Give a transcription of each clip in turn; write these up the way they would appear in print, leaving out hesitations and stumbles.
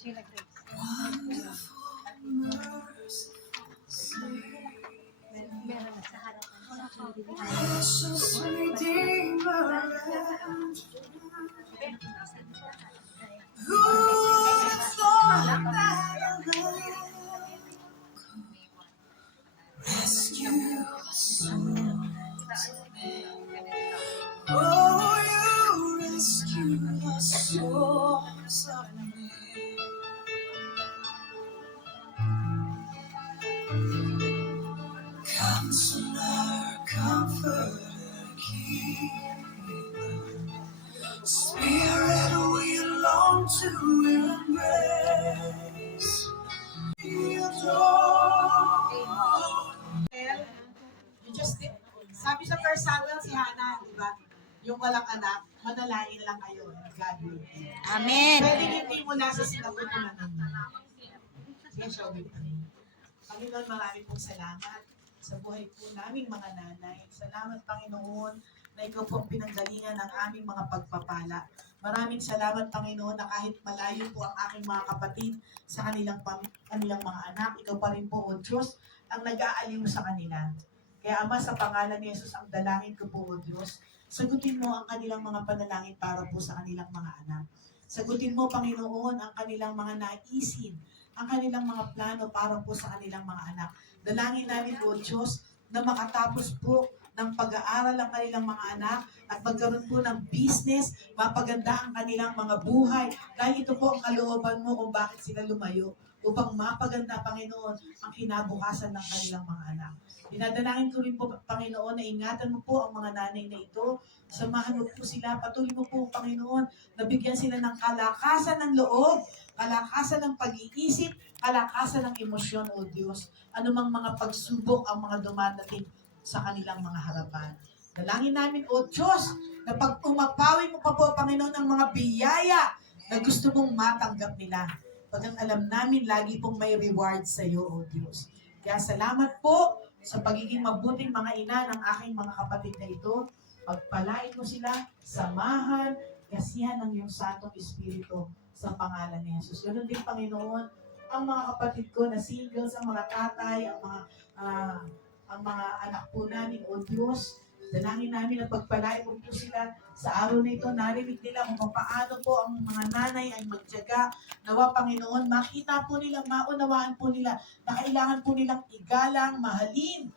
Sheila Grace. Meron na sa harapan. Precious Redeemer, who thought that a lamb rescue a soul? Oh, you rescue the souls of men. Counselor, Comforter, Keeper, Spirit we long to embrace. We adore. You just did. Sabi sa First Samuel si Hannah, di ba? Yung walang anak, manalangin lang kayo. God will. Amen. Pwede hindi mo nasa sinapupunan ninyo. Sige, shall we pray? Panginoon, marami pong salamat sa buhay po naming mga nanay. Salamat, Panginoon, na ikaw po ang pinanggalingan ng aming mga pagpapala. Maraming salamat, Panginoon, na kahit malayo po ang aking mga kapatid sa kanilang mga anak, ikaw pa rin po, O Diyos, ang nag-aaliw sa kanila. Kaya, Ama, sa pangalan ni Jesus, ang dalangin ko po, O Diyos, sagutin mo ang kanilang mga panalangin para po sa kanilang mga anak. Sagutin mo, Panginoon, ang kanilang mga naisin, ang kanilang mga plano para po sa kanilang mga anak. Dalangin namin, O Diyos, na makatapos po ng pag-aaral ang kanilang mga anak at magkaroon po ng business, mapaganda ang kanilang mga buhay. Dahil ito po ang kalooban mo kung bakit sila lumayo upang mapaganda, Panginoon, ang kinabukasan ng kanilang mga anak. Dinadalangin ko rin po, Panginoon, na ingatan mo po ang mga nanay na ito. Samahan mo po sila. Patuloy mo po, Panginoon, na bigyan sila ng kalakasan ng loob, kalakasan ng pag-iisip, kalakasan ng emosyon, O Diyos. Anumang mga pagsubok ang mga dumadating sa kanilang mga harapan. Dalangin namin, O Diyos, na pag umapawi mo pa po, Panginoon, ang mga biyaya na gusto mong matanggap nila. Pag ang alam namin, lagi pong may reward sa iyo, O Diyos. Kaya salamat po sa pagiging mabuting mga ina ng aking mga kapatid na ito. Pagpalain mo sila, samahan, kasihan ng iyong Santong Espiritu sa pangalan ni Jesus. Ganun din, Panginoon, ang mga kapatid ko na singles, ang mga tatay, ang mga anak po namin, O Diyos, dalangin namin na pagpalain mo po sila sa araw na ito. Narinig nila kung paano po ang mga nanay ay magtiyaga. Nawa, Panginoon, makita po nila, maunawaan po nila na kailangan po nilang igalang, mahalin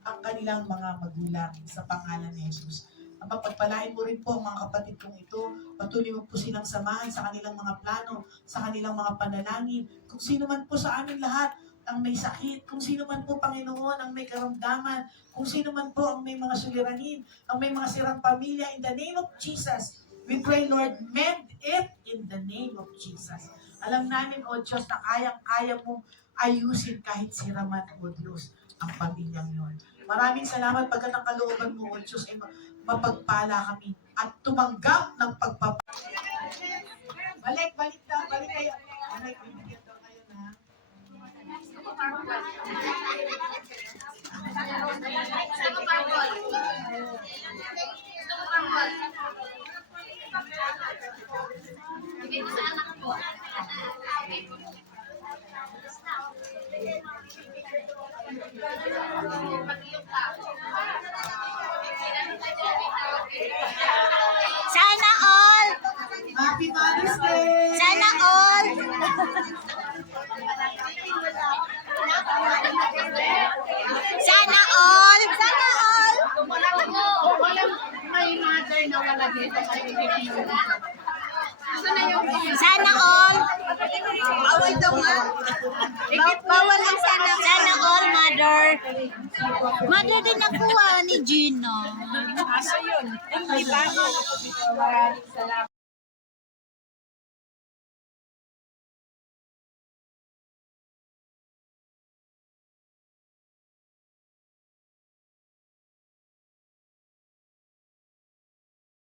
ang kanilang mga magulang sa pangalan ni Jesus. Ang pagpalain mo rin po ang mga kapatid kong ito. Patuloy mo po silang samahan sa kanilang mga plano, sa kanilang mga panalangin. Kung sino man po sa amin lahat ang may sakit, kung sino man po, Panginoon, ang may karamdaman, kung sino man po ang may mga suliranin, ang may mga sirang pamilya, in the name of Jesus, we pray, Lord, mend it in the name of Jesus. Alam namin, O Diyos, na kayang-kaya mong ayusin kahit siraman, O Diyos, ang pamilyang yun. Maraming salamat pagkat ang kalooban mo, O Diyos, ay mapagpala kami at tumanggap ng pagpapala. Balik daw, balik kayo. Balik, bibigyan daw kayo na. Sana all! Happy Mother's Day! Sana all! Sana all! Sana all! Walang may mother na wala dito Sana all! Bawal daw nga. Bawal ang sana all, mother. Mother din nakuha ni Gino. Asa yun? Iba? Salamat.